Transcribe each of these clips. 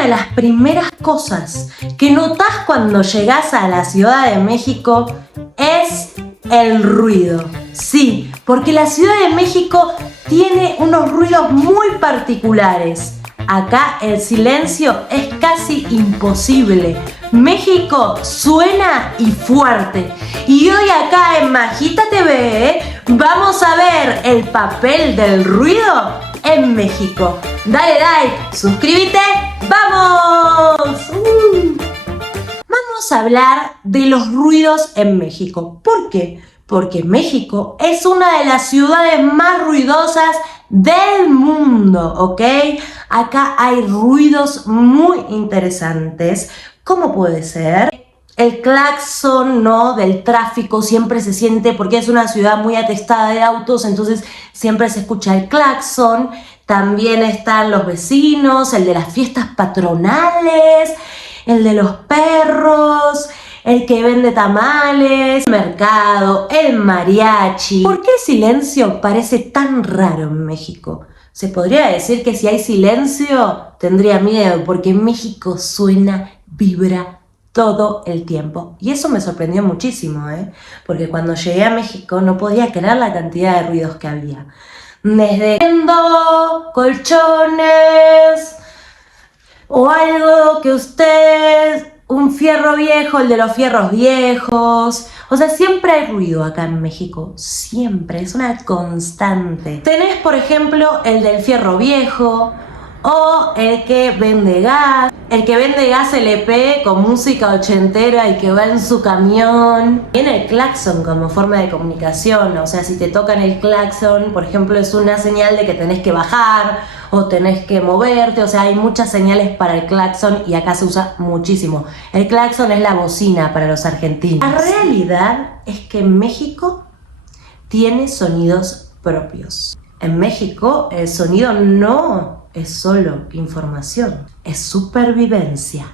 una de las primeras cosas que notás cuando llegás a la Ciudad de México es el ruido. Sí, porque la Ciudad de México tiene unos ruidos muy particulares. Acá el silencio es casi imposible. México suena y fuerte. Y hoy acá en Majita TV vamos a ver el papel del ruido en México. Dale like, suscríbete, ¡vamos! Vamos a hablar de los ruidos en México. ¿Por qué? Porque México es una de las ciudades más ruidosas del mundo, ¿ok? Acá hay ruidos muy interesantes. ¿Cómo puede ser? El claxon, ¿no?, del tráfico siempre se siente, porque es una ciudad muy atestada de autos, entonces siempre se escucha el claxon. También están los vecinos, el de las fiestas patronales, el de los perros, el que vende tamales, el mercado, el mariachi. ¿Por qué el silencio parece tan raro en México? Se podría decir que si hay silencio tendría miedo, porque en México suena, vibra todo el tiempo. Y eso me sorprendió muchísimo, porque cuando llegué a México no podía creer la cantidad de ruidos que había. Desde colchones o algo que un fierro viejo, el de los fierros viejos. O sea, siempre hay ruido acá en México, siempre, es una constante. Tenés, por ejemplo, el del fierro viejo o el que vende gas. El que vende gas LP con música ochentera y que va en su camión. Tiene el claxon como forma de comunicación, o sea, si te tocan el claxon, por ejemplo, es una señal de que tenés que bajar o tenés que moverte, o sea, hay muchas señales para el claxon y acá se usa muchísimo. El claxon es la bocina para los argentinos. La realidad es que México tiene sonidos propios. En México el sonido no es solo información, es supervivencia.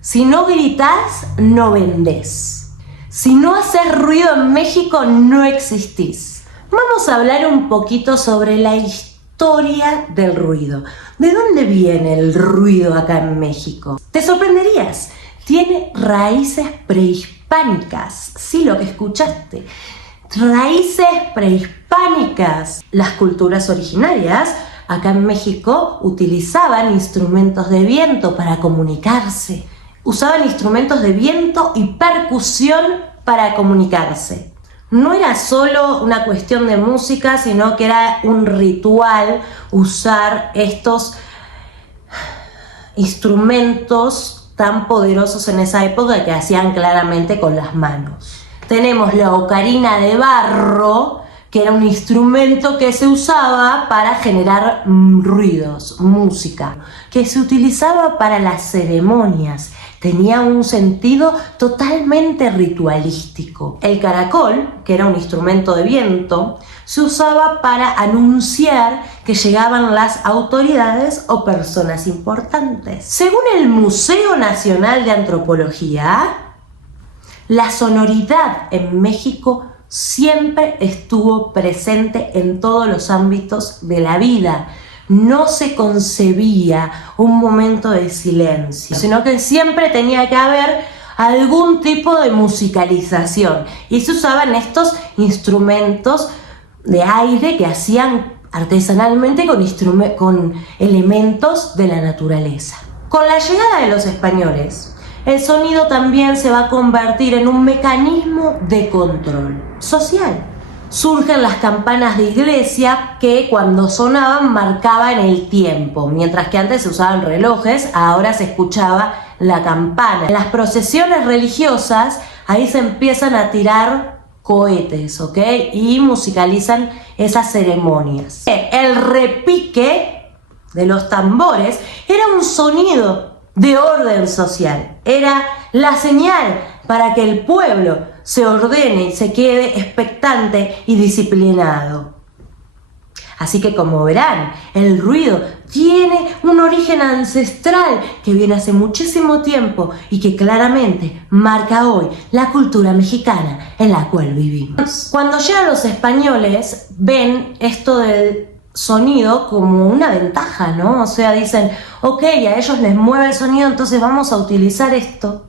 Si no gritas, no vendés. Si no haces ruido en México, no existís. Vamos a hablar un poquito sobre la historia del ruido. ¿De dónde viene el ruido acá en México? Te sorprenderías. Tiene raíces prehispánicas. Sí, lo que escuchaste. Raíces prehispánicas. Las culturas originarias acá en México utilizaban instrumentos de viento para comunicarse. Usaban instrumentos de viento y percusión para comunicarse. No era solo una cuestión de música, sino que era un ritual usar estos instrumentos tan poderosos en esa época que hacían claramente con las manos. Tenemos la ocarina de barro, que era un instrumento que se usaba para generar ruidos, música, que se utilizaba para las ceremonias. Tenía un sentido totalmente ritualístico. El caracol, que era un instrumento de viento, se usaba para anunciar que llegaban las autoridades o personas importantes. Según el Museo Nacional de Antropología, la sonoridad en México siempre estuvo presente en todos los ámbitos de la vida. No se concebía un momento de silencio, sino que siempre tenía que haber algún tipo de musicalización. Y se usaban estos instrumentos de aire que hacían artesanalmente con elementos de la naturaleza. Con la llegada de los españoles, el sonido también se va a convertir en un mecanismo de control social. Surgen las campanas de iglesia que cuando sonaban marcaban el tiempo, mientras que antes se usaban relojes, ahora se escuchaba la campana. En las procesiones religiosas, ahí se empiezan a tirar cohetes, ¿ok? Y musicalizan esas ceremonias. El repique de los tambores era un sonido de orden social, era la señal para que el pueblo se ordene y se quede expectante y disciplinado. Así que, como verán, el ruido tiene un origen ancestral que viene hace muchísimo tiempo y que claramente marca hoy la cultura mexicana en la cual vivimos. Cuando llegan los españoles, ven esto del sonido como una ventaja, ¿no? O sea, dicen, ok, a ellos les mueve el sonido, entonces vamos a utilizar esto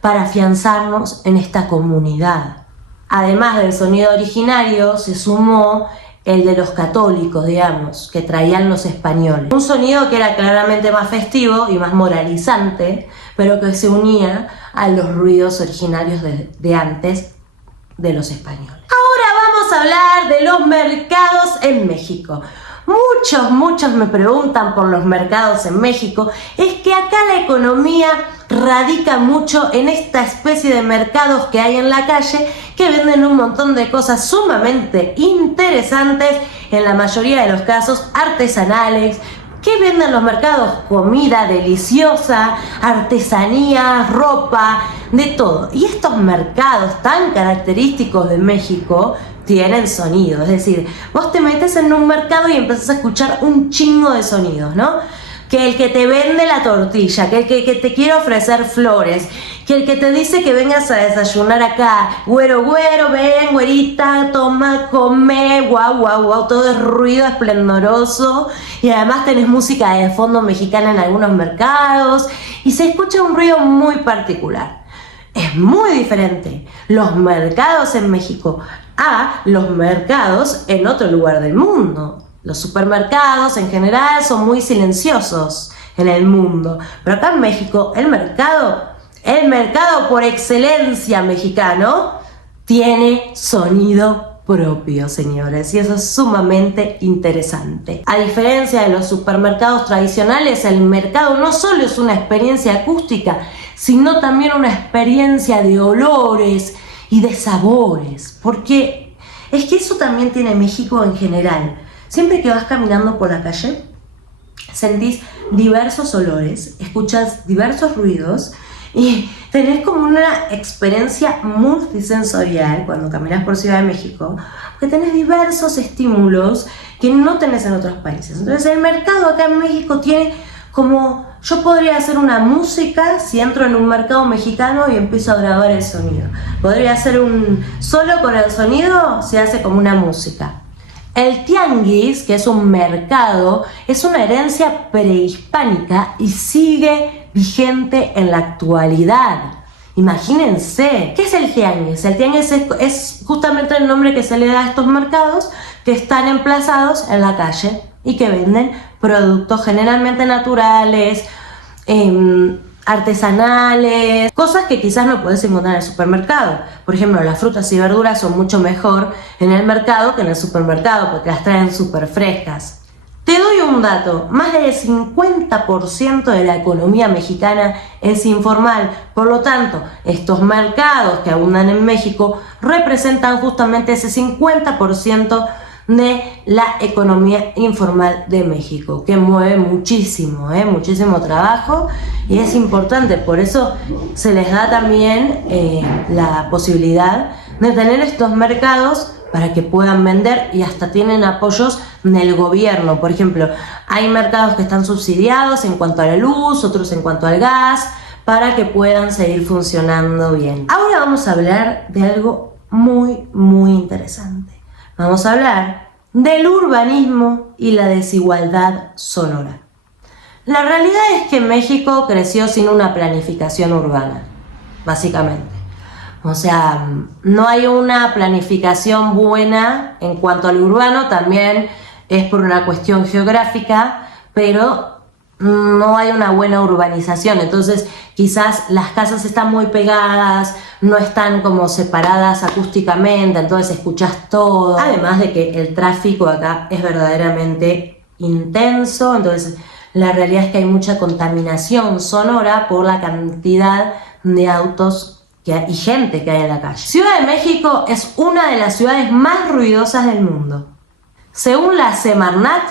para afianzarnos en esta comunidad. Además del sonido originario, se sumó el de los católicos, digamos, que traían los españoles. Un sonido que era claramente más festivo y más moralizante, pero que se unía a los ruidos originarios de antes de los españoles. Ahora vamos a hablar de los mercados en México. Muchos me preguntan por los mercados en México. Es que acá la economía radica mucho en esta especie de mercados que hay en la calle que venden un montón de cosas sumamente interesantes, en la mayoría de los casos artesanales. ¿Qué venden los mercados? Comida deliciosa, artesanía, ropa, de todo. Y estos mercados tan característicos de México tienen sonido. Es decir, vos te metes en un mercado y empezás a escuchar un chingo de sonidos, ¿no? Que el que te vende la tortilla, que el que te quiere ofrecer flores, que el que te dice que vengas a desayunar acá, güero, ven, güerita, toma, come, guau, todo es ruido esplendoroso, y además tenés música de fondo mexicana en algunos mercados, y se escucha un ruido muy particular. Es muy diferente los mercados en México a los mercados en otro lugar del mundo. Los supermercados en general son muy silenciosos en el mundo, pero acá en México el mercado por excelencia mexicano tiene sonido propio, señores, y eso es sumamente interesante. A diferencia de los supermercados tradicionales, el mercado no solo es una experiencia acústica, sino también una experiencia de olores y de sabores, porque es que eso también tiene México en general. Siempre que vas caminando por la calle, sentís diversos olores, escuchas diversos ruidos y tenés como una experiencia multisensorial cuando caminas por Ciudad de México, porque tenés diversos estímulos que no tenés en otros países. Entonces el mercado acá en México tiene como, yo podría hacer una música si entro en un mercado mexicano y empiezo a grabar el sonido. Podría hacer solo con el sonido se hace como una música. El tianguis, que es un mercado, es una herencia prehispánica y sigue vigente en la actualidad. Imagínense, ¿qué es el tianguis? El tianguis es justamente el nombre que se le da a estos mercados que están emplazados en la calle y que venden productos generalmente naturales, artesanales, cosas que quizás no podés encontrar en el supermercado. Por ejemplo, las frutas y verduras son mucho mejor en el mercado que en el supermercado porque las traen súper frescas. Te doy un dato, más del 50% de la economía mexicana es informal, por lo tanto, estos mercados que abundan en México representan justamente ese 50% de la economía informal de México, que mueve muchísimo trabajo y es importante, por eso se les da también la posibilidad de tener estos mercados para que puedan vender y hasta tienen apoyos del gobierno. Por ejemplo, hay mercados que están subsidiados en cuanto a la luz, otros en cuanto al gas, para que puedan seguir funcionando bien. Ahora vamos a hablar de algo muy interesante. Vamos a hablar del urbanismo y la desigualdad sonora. La realidad es que México creció sin una planificación urbana, básicamente. O sea, no hay una planificación buena en cuanto al urbano, también es por una cuestión geográfica, pero no hay una buena urbanización, entonces quizás las casas están muy pegadas, no están como separadas acústicamente, entonces escuchás todo. Además de que el tráfico acá es verdaderamente intenso, entonces la realidad es que hay mucha contaminación sonora por la cantidad de autos y gente que hay en la calle. Ciudad de México es una de las ciudades más ruidosas del mundo. Según la Semarnat,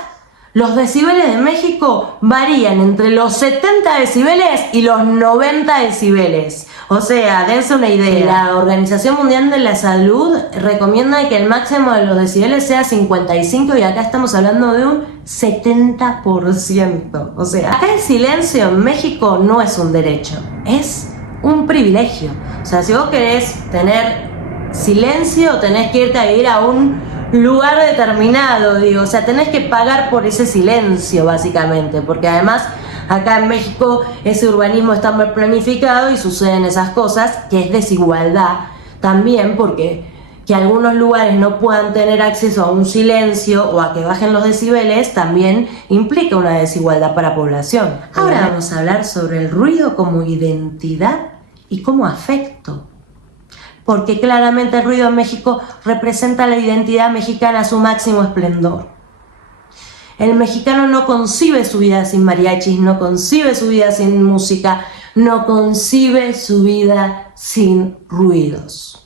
los decibeles de México varían entre los 70 decibeles y los 90 decibeles. O sea, dense una idea. La Organización Mundial de la Salud recomienda que el máximo de los decibeles sea 55 y acá estamos hablando de un 70%. O sea, acá el silencio en México no es un derecho, es un privilegio. O sea, si vos querés tener silencio, tenés que irte a vivir a un lugar determinado, digo, o sea, tenés que pagar por ese silencio básicamente, porque además acá en México ese urbanismo está mal planificado y suceden esas cosas, que es desigualdad también, porque que algunos lugares no puedan tener acceso a un silencio o a que bajen los decibeles también implica una desigualdad para la población. Ahora vamos a hablar sobre el ruido como identidad y como afecto, porque claramente el ruido en México representa la identidad mexicana a su máximo esplendor. El mexicano no concibe su vida sin mariachis, no concibe su vida sin música, no concibe su vida sin ruidos.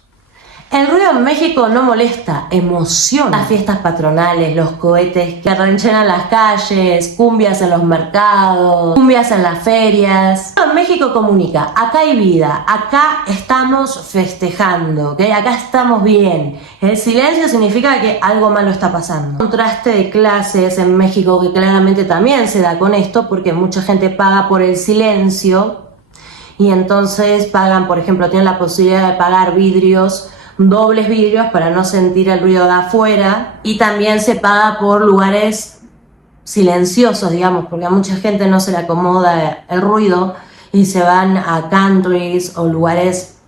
El ruido en México no molesta, emociona. Las fiestas patronales, los cohetes que arranchenan las calles, cumbias en los mercados, cumbias en las ferias. En México comunica, acá hay vida, acá estamos festejando, ¿okay? Acá estamos bien. El silencio significa que algo malo está pasando. Un contraste de clases en México que claramente también se da con esto, porque mucha gente paga por el silencio y entonces pagan, por ejemplo, tienen la posibilidad de pagar dobles vidrios para no sentir el ruido de afuera, y también se paga por lugares silenciosos, digamos, porque a mucha gente no se le acomoda el ruido y se van a countries o lugares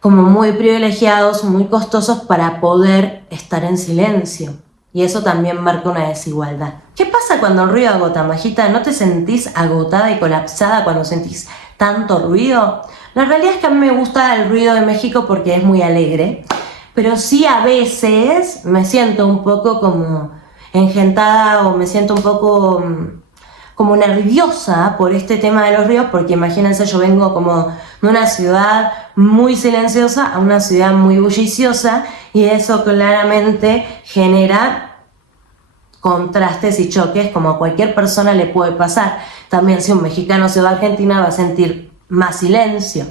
como muy privilegiados, muy costosos para poder estar en silencio, y eso también marca una desigualdad. ¿Qué pasa cuando el ruido agota, Majita? ¿No te sentís agotada y colapsada cuando sentís tanto ruido? La realidad es que a mí me gusta el ruido de México porque es muy alegre, pero sí a veces me siento un poco como engentada o me siento un poco como nerviosa por este tema de los ruidos, porque imagínense, yo vengo como de una ciudad muy silenciosa a una ciudad muy bulliciosa, y eso claramente genera contrastes y choques, como a cualquier persona le puede pasar. También si un mexicano se va a Argentina va a sentir más silencio.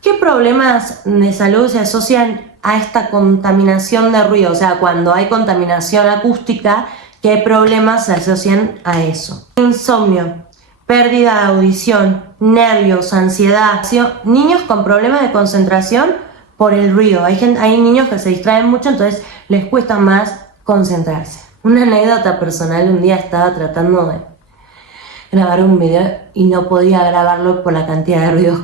¿Qué problemas de salud se asocian a esta contaminación de ruido? O sea, cuando hay contaminación acústica, ¿qué problemas se asocian a eso? Insomnio, pérdida de audición, nervios, ansiedad, niños con problemas de concentración por el ruido. Hay niños que se distraen mucho, entonces les cuesta más concentrarse. Una anécdota personal: un día estaba tratando de grabar un video y no podía grabarlo por la cantidad de ruidos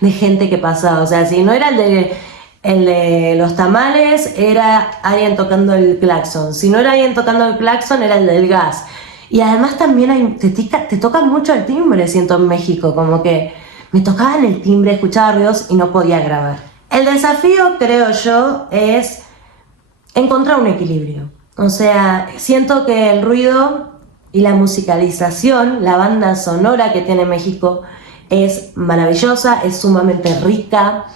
de gente que pasaba. O sea, si no era el de los tamales, era alguien tocando el claxon. Si no era alguien tocando el claxon, era el del gas. Y además también te tocan mucho el timbre, siento, en México. Como que me tocaban el timbre, escuchaba ruidos y no podía grabar. El desafío, creo yo, es encontrar un equilibrio. O sea, siento que el ruido y la musicalización, la banda sonora que tiene México es maravillosa, es sumamente rica.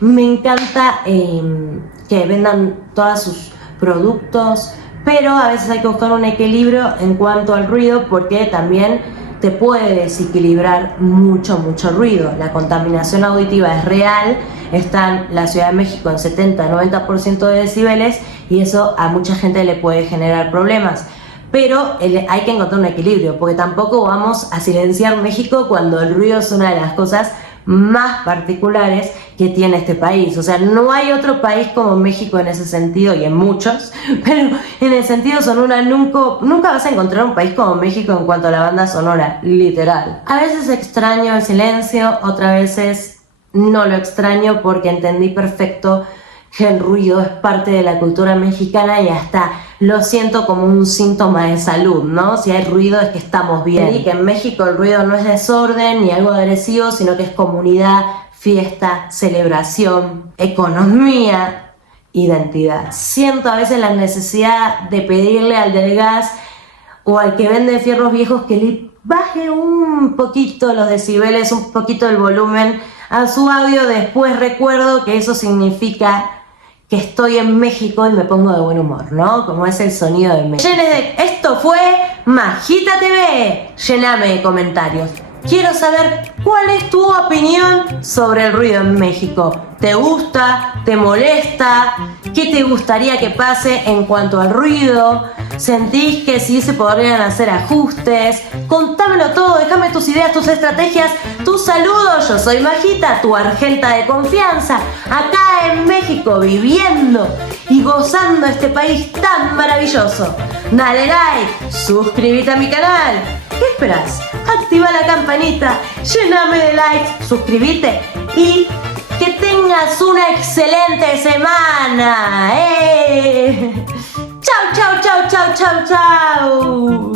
Me encanta que vendan todos sus productos, pero a veces hay que buscar un equilibrio en cuanto al ruido, porque también te puede desequilibrar mucho ruido. La contaminación auditiva es real, está en la Ciudad de México en 70-90% de decibeles, y eso a mucha gente le puede generar problemas. Pero hay que encontrar un equilibrio, porque tampoco vamos a silenciar México cuando el ruido es una de las cosas más particulares que tiene este país. O sea, no hay otro país como México en ese sentido, y en muchos, pero en el sentido sonora nunca vas a encontrar un país como México en cuanto a la banda sonora, literal. A veces extraño el silencio, otras veces no lo extraño, porque entendí perfecto que el ruido es parte de la cultura mexicana y hasta lo siento como un síntoma de salud, ¿no? Si hay ruido es que estamos bien. Y que en México el ruido no es desorden ni algo agresivo, sino que es comunidad, fiesta, celebración, economía, identidad. Siento a veces la necesidad de pedirle al del gas o al que vende fierros viejos que le baje un poquito los decibeles, un poquito el volumen a su audio. Después recuerdo que eso significa que estoy en México y me pongo de buen humor, ¿no? Como es el sonido de México. Esto fue Majita TV. Lléname de comentarios. Quiero saber cuál es tu opinión sobre el ruido en México. ¿Te gusta? ¿Te molesta? ¿Qué te gustaría que pase en cuanto al ruido? ¿Sentís que sí se podrían hacer ajustes? Contámelo todo, déjame tus ideas, tus estrategias, tus saludos. Yo soy Majita, tu argenta de confianza, acá en México, viviendo y gozando este país tan maravilloso. Dale like, suscríbete a mi canal. ¿Qué esperas? Activa la campanita, lléname de likes, suscríbete y que tengas una excelente semana. Chau, chau, chau, chau, chau, chau.